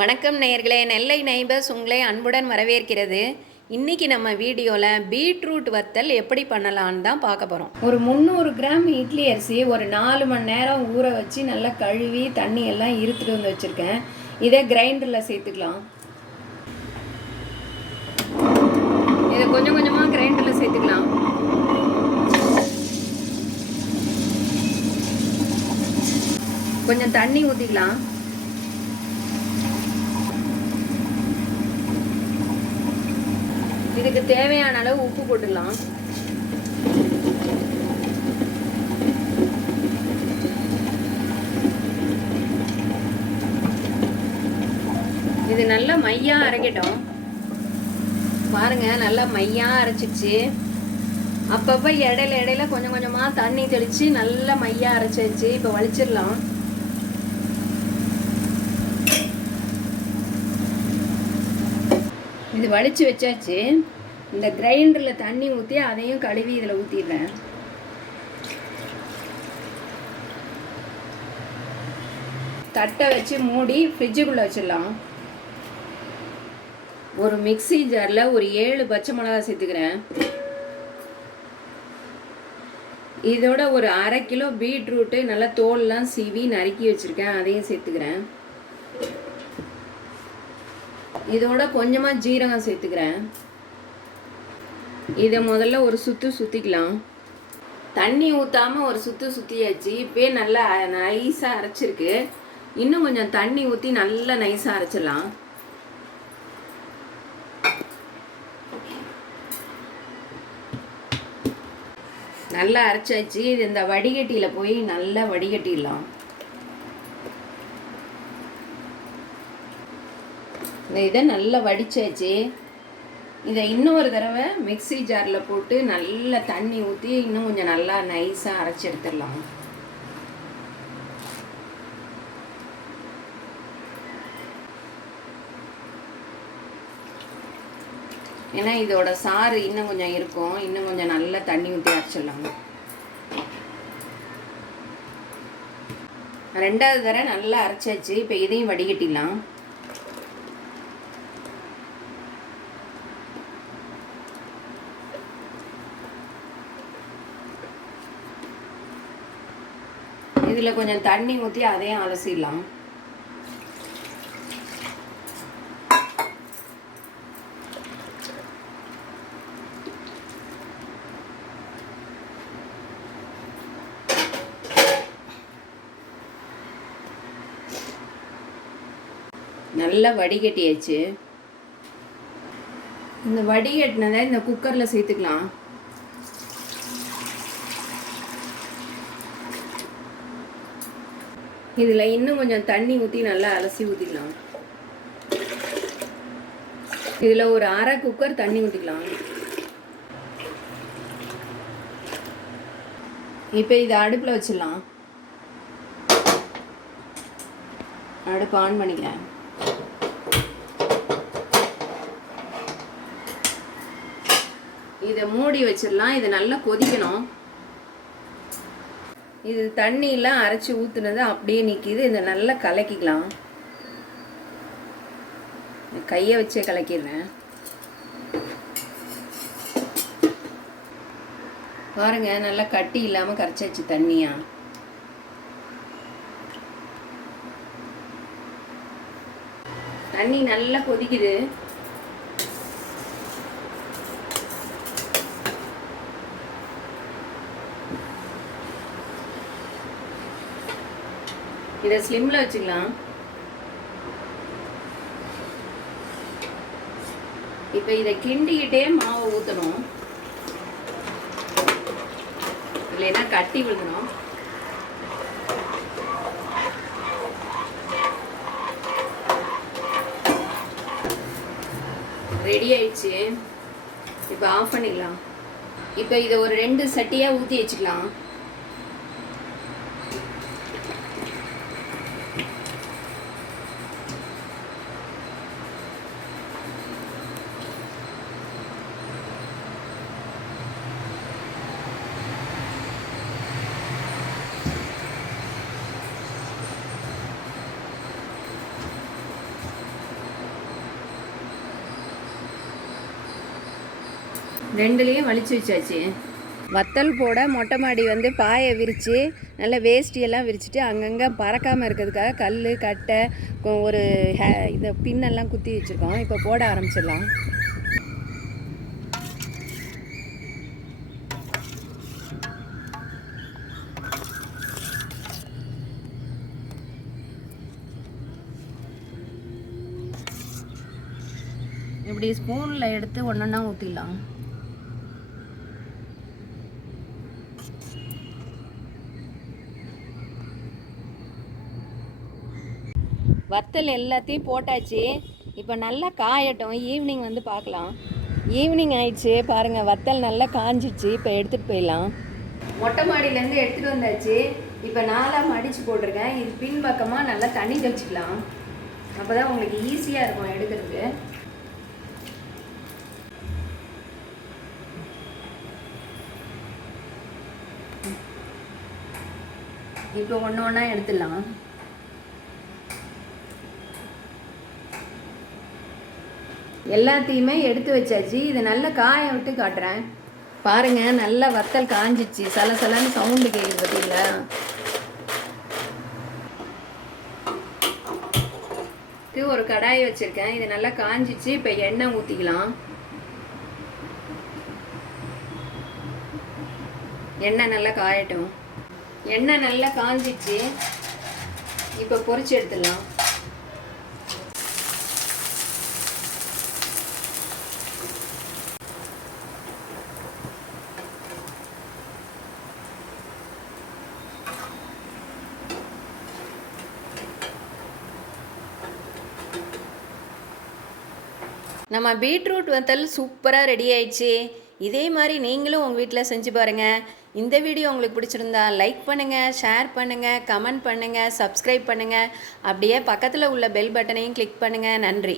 வணக்கம் நேயர்களே, நெல்லை நெய்பர்ஸ் உங்களை அன்புடன் வரவேற்கிறது. இன்றைக்கி நம்ம வீடியோவில் பீட்ரூட் வத்தல் எப்படி பண்ணலான்னு தான் பார்க்க போகிறோம். ஒரு 300 கிராம் இட்லி அரிசி ஒரு 4 மணி நேரம் ஊற வச்சு நல்லா கழுவி தண்ணி எல்லாம் இருத்துட்டு வந்து வச்சுருக்கேன். இதை கிரைண்டரில் சேர்த்துக்கலாம். இதை கொஞ்சம் கொஞ்சமாக கிரைண்டரில் சேர்த்துக்கலாம். கொஞ்சம் தண்ணி ஊற்றிக்கலாம். இதுக்கு தேவையான அளவு உப்பு போட்டுக்கலாம். இது நல்லா மையா அரைக்கட்டும். பாருங்க, நல்லா மையா அரைச்சிச்சு. அப்பப்போ இடையில கொஞ்சம் கொஞ்சமாக தண்ணி தெளித்து நல்லா மையா அரைச்சாச்சு. இப்போ வலிச்சிடலாம். இது வலிச்சு வச்சாச்சு. இந்த கிரைண்டரில் தண்ணி ஊற்றி அதையும் கழுவி இதில் ஊற்றிடுறேன். தட்டை வச்சு மூடி ஃப்ரிட்ஜுக்குள்ளே வச்சிடலாம். ஒரு மிக்ஸி ஜாரில் ஒரு 7 பச்சை மிளகா சேர்த்துக்கிறேன். இதோட ஒரு 1/2 கிலோ பீட்ரூட்டு நல்லா தோல்லாம் சீவி நறுக்கி வச்சுருக்கேன், அதையும் சேர்த்துக்கிறேன். இதோட கொஞ்சமாக ஜீரகம் சேர்த்துக்கிறேன். இதை முதல்ல ஒரு சுற்றிக்கலாம். தண்ணி ஊற்றாமல் ஒரு சுற்றியாச்சு. இப்போயே நல்லா நைஸாக அரைச்சிருக்கு. இன்னும் கொஞ்சம் தண்ணி ஊற்றி நல்லா நைஸாக அரைச்சிடலாம். நல்லா அரைச்சாச்சு. இது இந்த வடிகட்டியில் போய் நல்லா வடிகட்டிடலாம். இதை நல்லா வடிச்சாச்சு. இதை இன்னொரு தடவை மிக்ஸி ஜாரில் போட்டு நல்லா தண்ணி ஊற்றி இன்னும் கொஞ்சம் நல்லா நைஸாக அரைச்சி எடுத்துடலாம். ஏன்னா இதோட சாறு இன்னும் கொஞ்சம் இருக்கும். இன்னும் கொஞ்சம் நல்லா தண்ணி ஊற்றி அரைச்சிடலாம். 2வது தடவை நல்லா அரைச்சாச்சு. இப்போ இதையும் வடிகட்டிடலாம். இதில் கொஞ்சம் தண்ணி ஊற்றி அதையும் அலசிடலாம். நல்லா வடிகட்டியாச்சு. இந்த வடிகட்டினதை இந்த குக்கரில் சேர்த்துக்கலாம். இதில் இன்னும் கொஞ்சம் தண்ணி ஊற்றி நல்லா அலசி ஊற்றிக்கலாம். இதில் ஒரு 1/2 குக்கர் தண்ணி ஊற்றிக்கலாம். இப்போ இதை அடுப்பில் வச்சிடலாம். அடுப்பு ஆன் பண்ணிக்கலாம். இதை மூடி வச்சிடலாம். இது நல்லா கொதிக்கணும். இது தண்ணியெலாம் அரைச்சி ஊற்றுனது அப்படியே நிற்கிது. இதை நல்லா கலக்கிக்கலாம். கையை வச்சே கலக்கிடுறேன். பாருங்க, நல்லா கட்டி இல்லாமல் கரைச்சாச்சு தண்ணியா. தண்ணி நல்லா கொதிக்குது. இதை ஸ்லிம்ல வச்சுக்கலாம். இப்போ இதை கிண்டிக்கிட்டே மாவை ஊற்றணும், இல்லைன்னா கட்டி விழுங்கணும். ரெடி ஆயிடுச்சு. இப்போ ஆஃப் பண்ணிடலாம். இப்போ இதை ஒரு 2 சட்டியாக ஊற்றி வச்சுக்கலாம். ரெண்டுலேயும் வலிச்சு வச்சாச்சு. வத்தல் போட மொட்டை மாடி வந்து பாயை விரித்து நல்லா வேஷ்டியெல்லாம் விரிச்சிட்டு அங்கங்கே பறக்காமல் இருக்கிறதுக்காக கல் கட்டை ஒரு இதை பின்னெல்லாம் குத்தி வச்சுருக்கோம். இப்போ போட ஆரம்பிச்சிடலாம். இப்படி ஸ்பூனில் எடுத்து ஒன்றொன்னா ஊற்றிடலாம். வத்தல் எல்லாத்தையும் போட்டாச்சு. இப்போ நல்லா காயட்டும். ஈவினிங் வந்து பார்க்கலாம். ஈவினிங் ஆயிடுச்சு பாருங்கள். வத்தல் நல்லா காஞ்சிச்சு. இப்போ எடுத்துகிட்டு போயிடலாம். மொட்டை மாடியிலேருந்து எடுத்துகிட்டு வந்தாச்சு. இப்போ நாலாக மடித்து போட்டிருக்கேன். இது பின்பக்கமாக நல்லா தண்ணி தெளிச்சிக்கலாம். அப்போ தான் உங்களுக்கு ஈஸியாக இருக்கும் எடுக்கிறதுக்கு. இப்போ ஒன்று ஒன்றா எடுத்துடலாம். எல்லாத்தையுமே எடுத்து வச்சாச்சு. இதை நல்லா காய விட்டு காட்டுறேன் பாருங்கள். நல்லா வத்தல் காஞ்சிச்சு. சலசலன்னு சவுண்டு கேட்குது பார்த்தீங்களா? இது ஒரு கடாயை வச்சுருக்கேன். இது நல்லா காஞ்சிச்சு. இப்போ எண்ணெய் ஊற்றிக்கலாம். எண்ணெய் நல்லா காயட்டும். எண்ணெய் நல்லா காஞ்சிச்சு. இப்போ பொரிச்சு எடுத்துடலாம். நம்ம பீட்ரூட் வத்தல் சூப்பராக ரெடி ஆயிடுச்சு. இதே மாதிரி நீங்களும் உங்கள் வீட்டில் செஞ்சு பாருங்கள். இந்த வீடியோ உங்களுக்கு பிடிச்சிருந்தா லைக் பண்ணுங்கள், ஷேர் பண்ணுங்கள், கமெண்ட் பண்ணுங்கள், சப்ஸ்கிரைப் பண்ணுங்கள். அப்படியே பக்கத்தில் உள்ள பெல் பட்டனையும் கிளிக் பண்ணுங்கள். நன்றி.